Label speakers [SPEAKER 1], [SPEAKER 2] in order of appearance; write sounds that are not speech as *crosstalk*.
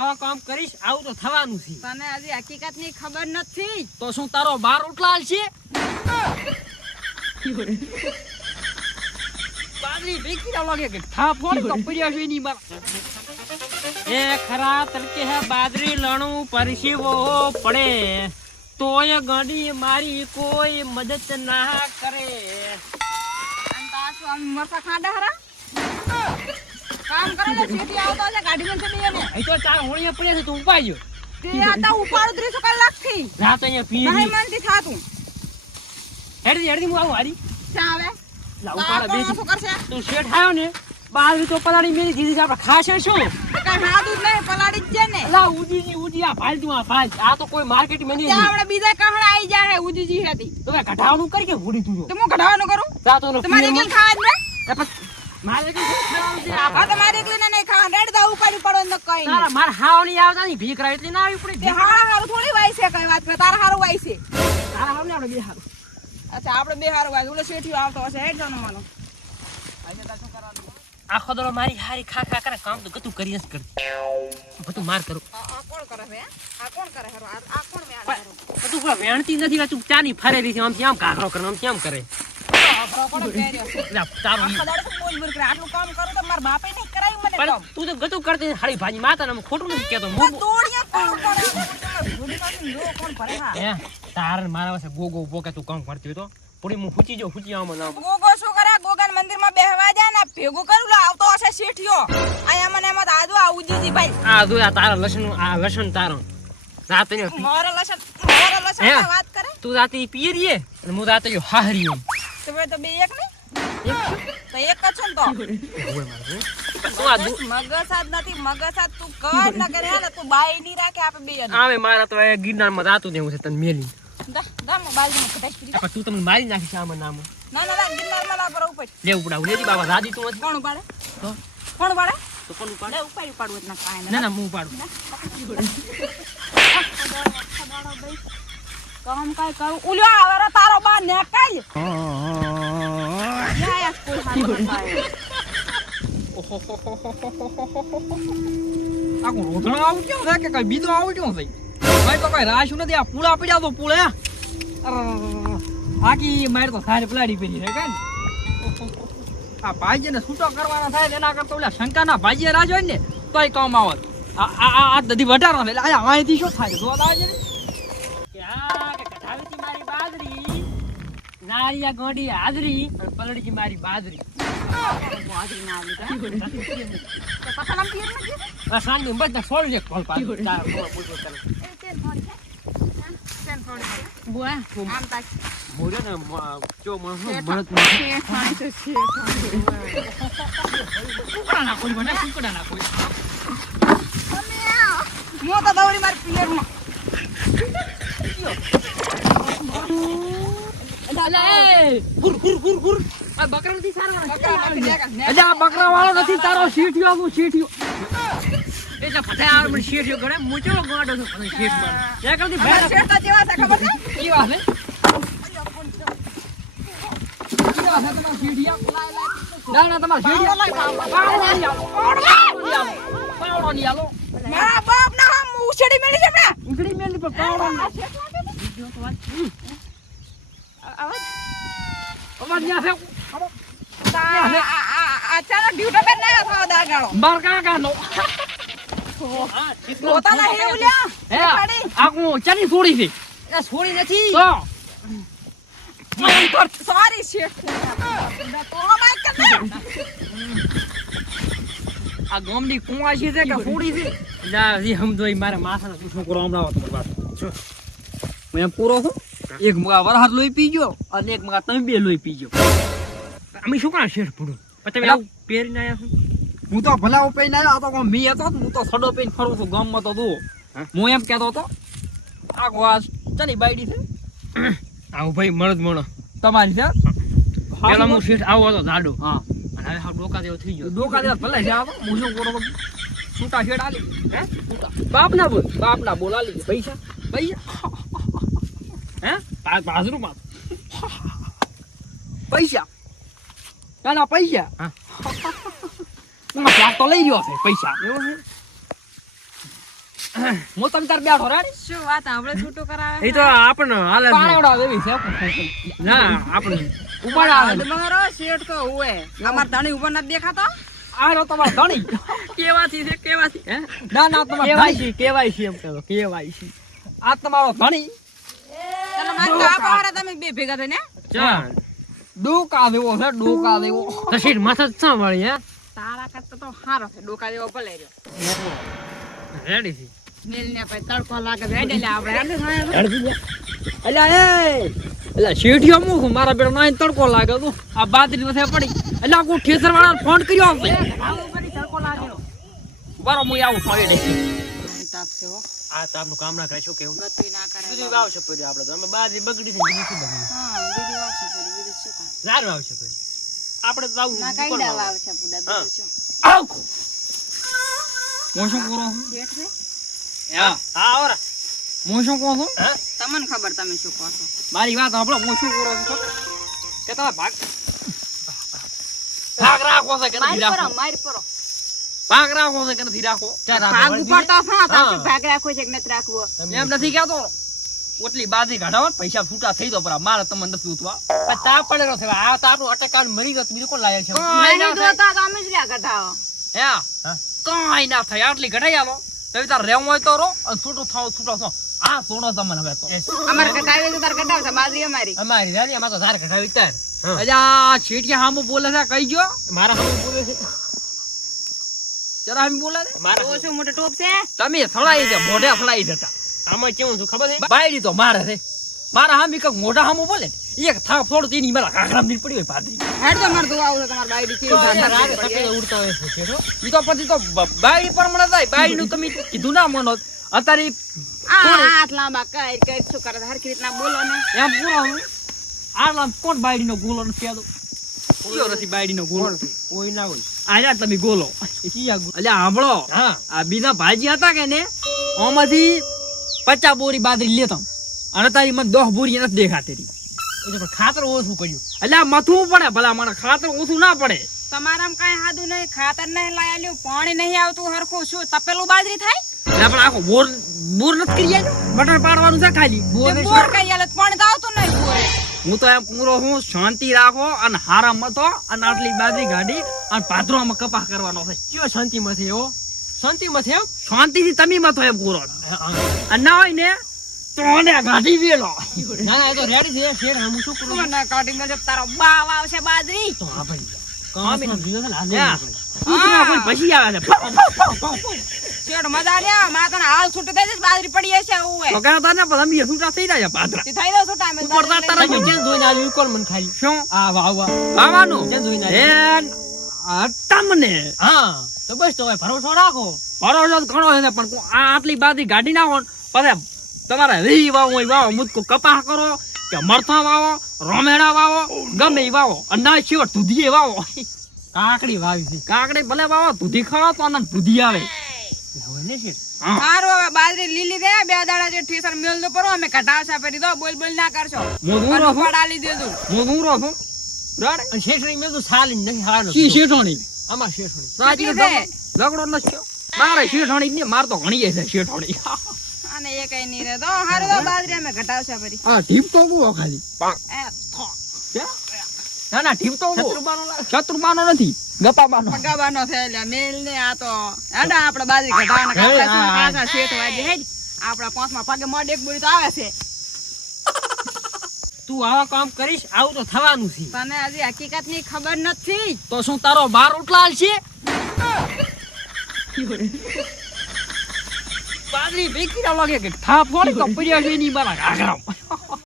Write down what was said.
[SPEAKER 1] આવા કામ કરીશ આવું તો થવાનું છે.
[SPEAKER 2] તને હજી હકીકતની ખબર નથી?
[SPEAKER 1] તો શું તારો બાર રોટલા છે? બાજરી ભેગી ના લાગે કે થાપ હોય તો પડ્યા છે એની બાર એ ખરા તડકે હે બાજરી લણું પરસીવો પડે. તોય ગાડી મારી કોઈ મદદ ના કરે.
[SPEAKER 2] ખાંડ શું આમ મરસા ખાંડા હરા કામ કરે ને છેટી આવતો હશે ગાડી માં ચડી એને
[SPEAKER 1] અહીં તો ચાર હોળીએ પડ્યા છે તું ઉપાડ્યો
[SPEAKER 2] તે આતા ઉપાડું ત્રીસો કલાકથી
[SPEAKER 1] રાત અહીંયા પી
[SPEAKER 2] નહીં મનથી થાતું.
[SPEAKER 1] હેડતી હેડતી હું આવું હારી.
[SPEAKER 2] ક્યાં આવે?
[SPEAKER 1] લા ઉપાડ
[SPEAKER 2] તો શું કરશે?
[SPEAKER 1] તું શેઠ આવ્યો ને બાજરી તો પલાળી મેલી દીધી છે આપણે ખાશે શું?
[SPEAKER 2] હાદું જ નહીં પલાળી જ છે ને.
[SPEAKER 1] અલા ઉજી ઉજી આ ભાઈ તું આ ફાલ આ તો કોઈ માર્કેટમાં નહીં
[SPEAKER 2] આપણે બીજા કહણા આવી જાય ઉજીજી હતી.
[SPEAKER 1] તો ઘટાવાનું કરી કે ભૂડી તું
[SPEAKER 2] તો હું ઘટાવાનું કરું?
[SPEAKER 1] જા તો
[SPEAKER 2] તમારે
[SPEAKER 1] પીરમાં-
[SPEAKER 2] ખાવા જ ને
[SPEAKER 1] મારે કઈ ખાવાનું છે? આ
[SPEAKER 2] તમારે એકલીને નહીં ખાવા રેડ દા ઉપાડી પડો ને કઈ
[SPEAKER 1] તારા મારે હાવ નહીં આવતા ની ભીખ એટલે ના આવી પડી.
[SPEAKER 2] હારા હારું થોડી વાય છે કઈ વાત કરે. તારા હારું વાય છે.
[SPEAKER 1] તારા હાવ ને આપણે બે હારું.
[SPEAKER 2] અચ્છા આપણે બે હારું વાય ઓલો શેઠિયો આવતો હશે હેડ જાનો માનો
[SPEAKER 1] આખો દડો મારી હારી ખા ખા કરે કામ તો ગતું કરી જ કરતી. બધું માર કરું.
[SPEAKER 2] આ કોણ કરે છે આ કોણ કરે હારું આ આ કોણ મેં
[SPEAKER 1] પણ બધું વેણતી નથી આ તું ચાની ફરેલી છે? આમ આમ કાકરો કરે આમ
[SPEAKER 2] કેમ કામ કરું? તો
[SPEAKER 1] તું ગતું કરતી હારી ભાજી માતા ને ખોટું નથી કેતો
[SPEAKER 2] જો
[SPEAKER 1] તાર મારા પાસે ગોગો ઊભો કે તું કામ કરતી તો? પૂરી હું હુચી જો હુચી આમાં ના
[SPEAKER 2] ગોગો શું કરે? ગોગાન મંદિરમાં બેહવા જાય ને ભેગું કરું લા આવતો હશે શેઠિયો. આયા મને એમાં આજુ આ દીધી ભાઈ.
[SPEAKER 1] આ દુ આ તારા લસણ આ લસણ તારો. રાતે ને
[SPEAKER 2] મારા લસણ મારા લસણ વાત કરે?
[SPEAKER 1] તું રાતે પીએ રીએ અને હું રાતે જો હાહરી એમ
[SPEAKER 2] તો બે એક નહીં તો એક જ છો ને તો
[SPEAKER 1] ઓય મારે જો. તું આ દુ-
[SPEAKER 2] મગસાદ નથી મગસાદ તું કર ન કરે હાલે તું બાઈ ની રાખે આપણે બે
[SPEAKER 1] આવે મારા તો એ રાતું દેવું છે તને મેલી
[SPEAKER 2] દા દા મો બાલજી માં કટાઈ કરી
[SPEAKER 1] પણ તું તમને મારી નાખીશ આમાં નામ
[SPEAKER 2] ના ના ના ગિરનારમાં લાવ પર ઉપર
[SPEAKER 1] લેવું પડાવું લેતી બાબા રાજી તું
[SPEAKER 2] કોણ ઉપાડે
[SPEAKER 1] તો
[SPEAKER 2] કોણ ઉપાડે
[SPEAKER 1] તો કોણ ઉપાડે
[SPEAKER 2] લે ઉપાડી ઉપાડવું એટલે કાંઈ
[SPEAKER 1] ના
[SPEAKER 2] ના
[SPEAKER 1] ના હું ઉપાડું
[SPEAKER 2] કામ કાંઈ કરું. ઉલ્યો આવે રે તારો બા નેકાઈ જાય સ્કૂલ પકડાય.
[SPEAKER 3] આખું રોધણું આવું કેવું થાય કે કઈ બીજું આવું કેવું છે ભાઈ તો કઈ રાશું નથી. આ પૂળા પડ્યા તો પૂળે આખી મારે તો સારી પલાડી પેલી છે કે આ ભાઈજીને છૂટો કરવાના થાય ને એના કરતા ઓલા શંકાના ભાઈજીએ રાજ હોય ને તોય કામ આવત. આ આ દધી વટારો એટલે આ અહીંથી શું થાય? જોવા તો આવજે
[SPEAKER 1] નારિયા ગોડી હાજરી અને પલડકી મારી બાજરી
[SPEAKER 2] હાજરી ના આવી તો, હે? તો પાછા નામ પીએ જ નથી?
[SPEAKER 1] આ સાંજની બધા છોડી દે કોલ પાછું તારા બોલ બોલ બોલ કરે.
[SPEAKER 2] એ ચેન થોડી છે? હા, ચેન થોડી છે. બુઆ, આમ તાક.
[SPEAKER 1] મોરે ને મ- બકરા નથી સારવાના.
[SPEAKER 2] બકરા
[SPEAKER 3] વાળો નથી તારો શીઠિયો આવું શીઠિયો
[SPEAKER 1] એ તો ફટાય મને શેઠિયો ગણે. હું ચેવો ગાંડો છું શેઠ. ત્યાં
[SPEAKER 2] શેઠ તો જેવા ખબર. મારા બાપ ના ઉછળી મેલી
[SPEAKER 3] મેલી પર પાવડો છોડી
[SPEAKER 1] નથી
[SPEAKER 2] સોરી શેઠ.
[SPEAKER 3] આ ગામની કુંવાસી છે કે છોડી છે?
[SPEAKER 1] જા, હજી સમજો મારા માથાનો
[SPEAKER 3] છોકરો હમણાં આવો તમારી પાસે. હું એમ પૂરો છું એક મગા વરહાદ લોહી પીજો અને એક મગા તમે બે લોહી પીજો
[SPEAKER 1] અમે શું કામ શેઠ પણ તમે આવું પહેરીને આવ્યા છો?
[SPEAKER 3] હું તો ભલા ઉપઈને આવ્યો મી હતો હું તો સડો પીને ફરું છું ગામમાં તો તું
[SPEAKER 1] હું?
[SPEAKER 3] એમ કહેતો હતો આ ચની બાયડી છે? *clears throat*
[SPEAKER 1] આવું ભાઈ મળદ મળો
[SPEAKER 3] તમારી છે?
[SPEAKER 1] પેલા હું શેઠ આવો હતો જાડો
[SPEAKER 3] હા.
[SPEAKER 1] અને હવે હા ડોકા જેવો થઈ ગયો.
[SPEAKER 3] ડોકા દે ભલે છે આ તો હું શું કરો? છૂટા શેઠ આલી. હે? છૂટા. બાપ ના બોલ બાપ ના બોલ આલી. પૈસા પૈસા.
[SPEAKER 1] હે? પા- બાજરુમાં *laughs*
[SPEAKER 3] પૈસા. ના ના પૈસા?
[SPEAKER 1] હા. *laughs*
[SPEAKER 3] તો લઈ ગયો છે પૈસા.
[SPEAKER 1] એવું છે? *clears throat*
[SPEAKER 3] હું તમે તાર બેઠો રાડી?
[SPEAKER 2] શું વાત આપણે છૂટું કરાવે
[SPEAKER 1] એ તો આપણને હાલે જ નહીં.
[SPEAKER 3] છે
[SPEAKER 1] ના આપણે
[SPEAKER 3] ઉપાડ આવે
[SPEAKER 2] મારો શેઠ તો હુએ અમાર ધણી ઉપર નથી દેખાતો?
[SPEAKER 3] આ રો તમારો ધણી. *laughs*
[SPEAKER 1] કેવાથી છે કેવાથી. હે?
[SPEAKER 3] ના ના કેવાય છે
[SPEAKER 1] કેવાય છે એમ કહો કેવાય છે.
[SPEAKER 3] આ તમારો ધણી.
[SPEAKER 2] ચાલો મારે તો આપા હારે તમે બે ભેગા થઈને?
[SPEAKER 1] ચાલ
[SPEAKER 3] ડોકા દેવો છે ડોકા દેવો.
[SPEAKER 1] તો માથા જ શા હે?
[SPEAKER 2] તારા કરતા તો હારો છે ડોકા જેવો ભલે રહ્યો.
[SPEAKER 1] રેડી છે.
[SPEAKER 2] મેલ ને પછી તડકો લાગે વેડે આપણે.
[SPEAKER 3] અલ્યા એ! અલ્યા શેઠિયો મુખ મારા બેડો નાઈ તડકો લાગે તું. આ બાદરી વસે પડી. એટલે હું ઠેસર વાળા ફોન કર્યો
[SPEAKER 2] તડકો લાગ્યો.
[SPEAKER 3] બરો હું આવું ફાવી દે
[SPEAKER 2] તાપ છે હો.
[SPEAKER 1] આ તો આપનું કામ ના કરે શું કેવું
[SPEAKER 2] ગતું ના કરે
[SPEAKER 1] બીજું વાવશે પડ્યું આપણે તો. અમે બાજરી બગડી થઈ બીજું શું બગડ્યું
[SPEAKER 2] હા બીજી વાવશે ફરી બીજું શું કામ?
[SPEAKER 1] ઝાડ વાવશે પડ્યું આપણે તો વાવવું
[SPEAKER 2] ના કઈ
[SPEAKER 1] કોણ
[SPEAKER 2] વાવશે પુડા બીજું શું?
[SPEAKER 3] આવ. હું શું કરો છું?
[SPEAKER 2] શેઠ રે?
[SPEAKER 3] હા.
[SPEAKER 1] હા ઓરા
[SPEAKER 3] હું શું કહું છું
[SPEAKER 2] તમને ખબર તમે શું કહો છો?
[SPEAKER 3] મારી વાત સાંભળો હું શું કરો છું? કે તમે ભાગ ભાગ રાખો છે કે
[SPEAKER 2] મારી પરો મારી પરો.
[SPEAKER 3] ભાગ રાખો છે કે નથી રાખો?
[SPEAKER 2] ભાગ
[SPEAKER 1] આપણે
[SPEAKER 2] ઉપર તો હા. ભાગ રાખો છે કે નથી રાખવો?
[SPEAKER 3] એમ નથી કહેતો. ઓટલી બાજી ઘડાવો પૈસા છૂટા થઈ દો પર મારે તમને નથી ઉતવા
[SPEAKER 1] તા પડેલો છે આ તો આપણું અટકાળ મરી ગયો બીજું કોણ લાયા છે?
[SPEAKER 3] કાંઈ ના
[SPEAKER 2] નહીં
[SPEAKER 3] થાય.
[SPEAKER 2] જોતા તો અમે જ લ્યા કઢાવો
[SPEAKER 3] હે.
[SPEAKER 1] હા.
[SPEAKER 3] કાંઈ ના થાય આટલી ઘટાઈ આલો. તમે તાર રહેવું હોય તો રો અને છૂટું થાવ છૂટો થાવ. આ સોનો તમને હવે તો.
[SPEAKER 2] અમારે કઢાવી તો તાર કઢાવશે બાજરી અમારી.
[SPEAKER 1] અમારી રાની અમાર તો ધાર કઢાવી તાર.
[SPEAKER 3] અજા છેટિયા હામું બોલે છે કઈ ગયો.
[SPEAKER 1] મારા હામું બોલે છે.
[SPEAKER 3] જરા હામી બોલે છે
[SPEAKER 1] મારા
[SPEAKER 2] તો મોટો ટોપ છે.
[SPEAKER 3] તમે ફળાઈ દે મોઢે ફળાઈ જતા.
[SPEAKER 1] આમાં કેવું છું ખબર છે?
[SPEAKER 3] બાયડી તો મારે છે. મારા હામી કંઈક મોઢા હામું બોલે એક થાપ થોડું તેની મારા કાકરામની પડી હોય પાદરી.
[SPEAKER 2] હેડ તો મારે ધોવા આવશે તમારી બાયડી
[SPEAKER 1] તો
[SPEAKER 2] કેવી
[SPEAKER 1] યાર
[SPEAKER 2] ધાર
[SPEAKER 1] રાગે
[SPEAKER 2] પડી
[SPEAKER 1] સફેદ
[SPEAKER 2] હોય.
[SPEAKER 1] છે શેઠો.
[SPEAKER 3] ઈ તો પછી તો બાયડી પર મને થાય. બાયડી નું તમે કીધું ના મનો. અત્યારે
[SPEAKER 2] આ હાથ લાંબા કર કર શું કરે હરખી રીતના બોલો ને.
[SPEAKER 3] એમ પૂરો કોણ બાયડી નો ગોલો નથી કહેતો કયો નથી બાયડી નો ગોલો
[SPEAKER 1] કોઈ ના હોય.
[SPEAKER 3] આયા તમે ગોલો. એટલે સાંભળો આ બીજા ભાજી હતા કે ને આમાંથી પચાસ બોરી બાદરી લેતા અને તારી મને દસ બોરી નથી દેખાતી
[SPEAKER 1] પણ ખાતર ઓછું પડ્યું.
[SPEAKER 3] અલ્યા મથવું પડે ભલા મને ખાતર ઓછું ના પડે.
[SPEAKER 2] તમારામાં કઈ હાદું નહીં ખાતર નહીં લાયેલું પાણી નહીં આવતું હરખું શું તપેલું બાજરી થાય?
[SPEAKER 3] એટલે આપણે આખો બોર બોર નથી કરી? બટન પાડવાનું છે ખાલી. બોર
[SPEAKER 2] તો પાણી તો આવતું
[SPEAKER 3] હું તો એમ પૂરો હું શાંતિ રાખો અને હારા મતો અને આટલી બાજરી ગાડી અને પાથરોમાં કપાસ કરવાનો છે.
[SPEAKER 1] કયો શાંતિમાંથી એવો? શાંતિમાંથી એમ?
[SPEAKER 3] શાંતિથી તમે મથો એમ
[SPEAKER 1] હા.
[SPEAKER 3] અને ના હોય ને તો આને ગાડી વેલો.
[SPEAKER 1] ના ના તો રેડી છે શેર હું શું કરું?
[SPEAKER 2] મને કાઢી મેળજો તારો બાવ આવશે બાજરી.
[SPEAKER 1] તો આ ભાઈ કામ ને
[SPEAKER 3] કૂતરા કોઈ પછી આવે છે.
[SPEAKER 2] શેઠ મજા લ્યા માં તને હાલ છૂટી દે બાજરી પડી હશે એવું
[SPEAKER 3] તો કહેતા ને પણ છૂટા થઈ જાય પાદરા.
[SPEAKER 2] થઈ દો છૂટા અમે
[SPEAKER 3] ઉપર તારા
[SPEAKER 2] લઈને
[SPEAKER 1] જોઈને આવ્યું કોણ મને ખાલી?
[SPEAKER 3] શું?
[SPEAKER 1] આ વાહ વાહ.
[SPEAKER 3] આવવાનું
[SPEAKER 1] જેને જોઈને
[SPEAKER 3] આ તમને?
[SPEAKER 1] હા તો બસ તો ભરોસો રાખો.
[SPEAKER 3] ભરોસો ઘણો છે પણ આ આટલી બાદી ગાડી નાખો ને પછી તમારે રી વાવો હોય વાવો મુદકો કપાહ કરો કે મરથા વાવો રોમેડા વાવો ગમે વાવો અને ના શિવર દૂધીએ વાવો.
[SPEAKER 1] કાકડી વાવી
[SPEAKER 3] કાકડી ભલે વાવો દૂધી ખાવો તો દૂધી આવે.
[SPEAKER 1] શેઠ
[SPEAKER 2] હવે બાજરી લીલી દે બે દાડા જે ઠેસર મેલ દો પરો અમે કઢાવશા ફેરી દો બોલ બોલ ના કરશો.
[SPEAKER 3] હું દૂરો
[SPEAKER 2] દેજો.
[SPEAKER 3] હું દૂરો છું
[SPEAKER 1] અને શેઠણી મેં તો સાલી નથી હાર
[SPEAKER 3] શી શેઠોણી?
[SPEAKER 1] આમાં શેઠણી.
[SPEAKER 3] સાચી
[SPEAKER 2] કેટલી છે?
[SPEAKER 3] લગડો ન થયો. મારે શેઠોણી માર તો ઘણી છે શેઠોણી.
[SPEAKER 2] અને એ કઈ નહીં રે તો હારું બાજરી અમે
[SPEAKER 3] આ ઢીપ તો
[SPEAKER 2] એ થો.
[SPEAKER 3] ના ના ઢીપ તો
[SPEAKER 1] શત્રુબાનો
[SPEAKER 3] નથી ગપાબાનો.
[SPEAKER 2] પગાવાનો થયેલા મેલ ને આ તો. હેડા આપણે બાજરી ઘટાવાના
[SPEAKER 1] હે,
[SPEAKER 2] કાપડા
[SPEAKER 1] હા,
[SPEAKER 2] શું
[SPEAKER 1] હા.
[SPEAKER 2] પાછા શેઠ વાજે હેડ આપણા પાંચમાં પગે મોઢે એક બોરી તો આવે છે.
[SPEAKER 1] તું આવા કામ કરીશ આવું તો થવાનું છે.
[SPEAKER 2] તને હજી હકીકતની ખબર નથી.
[SPEAKER 3] તો શું તારો બાર ઉટલાલ છે બાજરી ભેગી લાગે કે થાપ ફોડી તો પડ્યા છે એની